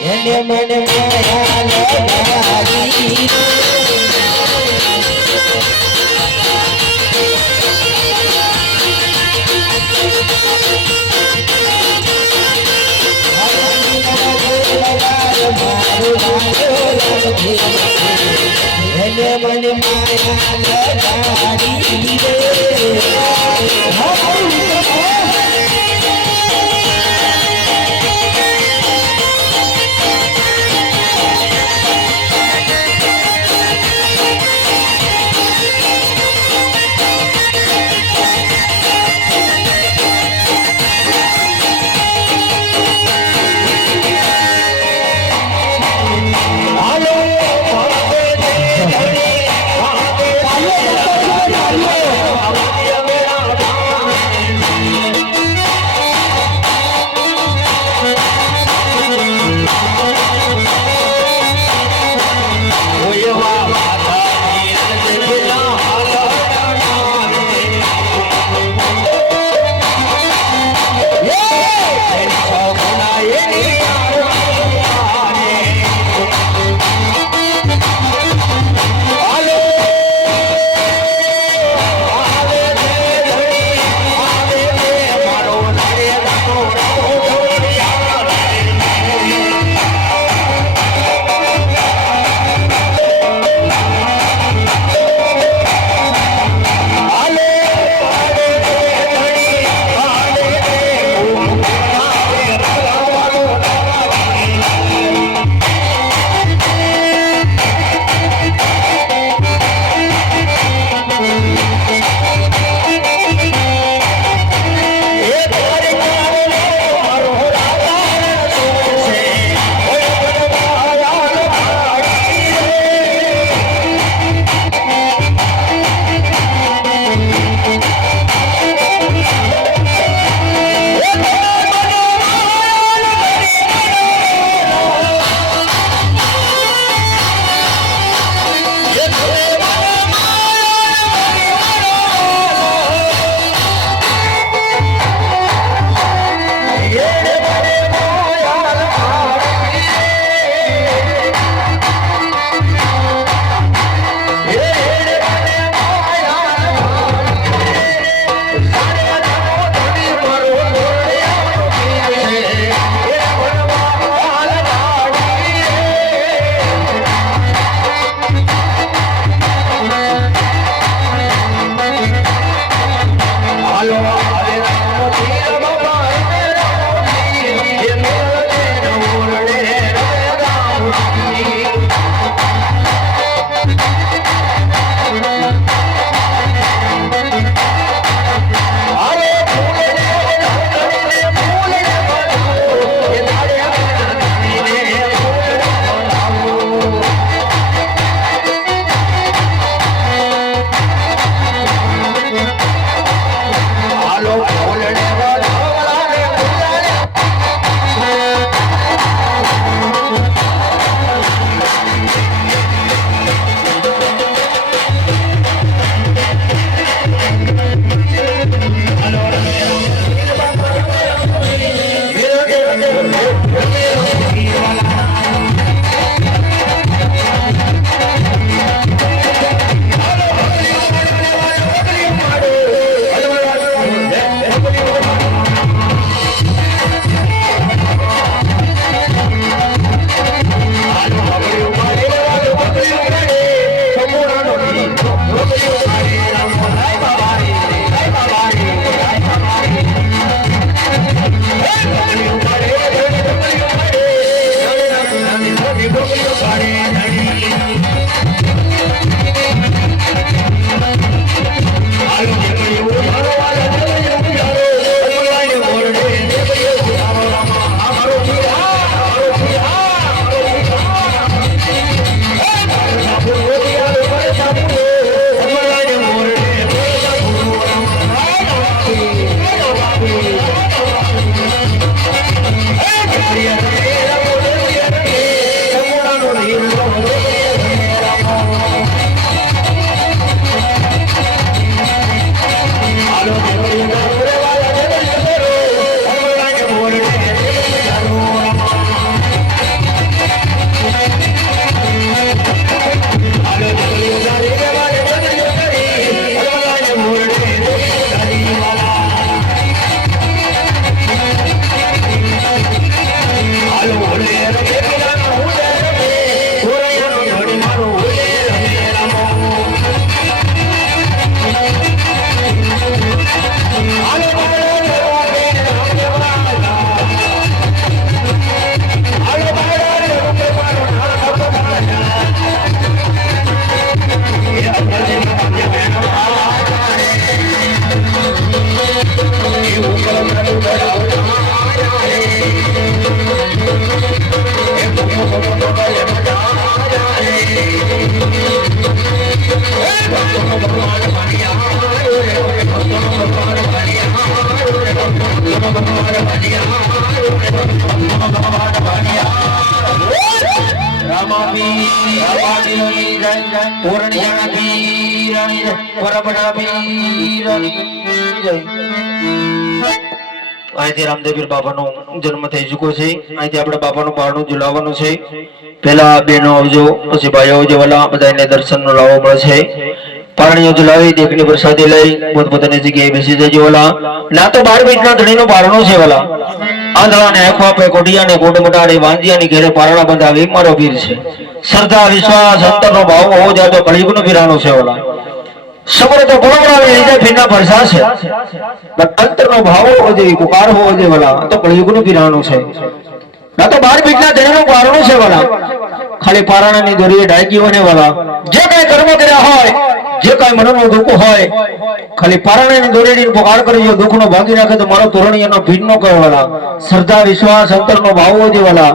એને મને માયા લગાડી એને Yeah. અહીંથી રામદેવીર બાબાનો જન્મ થઈ ચુક્યો છે. અહીંથી આપણે બાબાનું બારણું ઝુલાવવાનું છે. પેલા બેનો આવજો, પછી ભાઈઓ આવજો વાલા બધાને દર્શનનો લાવો મળશે પારણીઓ ઝુલાવી દેખની પ્રસાદી લઈ, પોતપોતાની જગ્યાએ બેસી જજો વાલા ના તો બાર બીજના ધણીનું પારણું છે વાલા આંધળાને આંખો આપે કોડિયાને કોટ મટાડે વાંજિયાની ઘેરે પારણા બંધાવે, મારો વીર છે. શ્રદ્ધા, વિશ્વાસ અંતરનો ભાવ હોવો જાય તો કળિયુગનું પીરાણું છે ઓલા. સમરે તો ગુણવડાવી લીધે ફિરના ભરસા છે. અંતરનો ભાવ હોવો જોઈએ પુકાર હોવો જોઈએ વાલા તો કળિયુગનું પીરાણું છે. ના તો બાર બીજના ધણીનું બારણું છે વાલા ખાલી પારણાની દોરીએ ડાયકી હોય ને જે કઈ કર્મ કર્યા હોય, જે કઈ મનનું દુઃખ હોય, ખાલી પારણાની દોરીની પુકાર કરી જો દુઃખનો ભાગી નાખે તો મારો તોરણીયાનો ભીડ નો કરો વાલા શ્રદ્ધા, વિશ્વાસ, અંતરનો ભાવ હોવો જોઈએ વાલા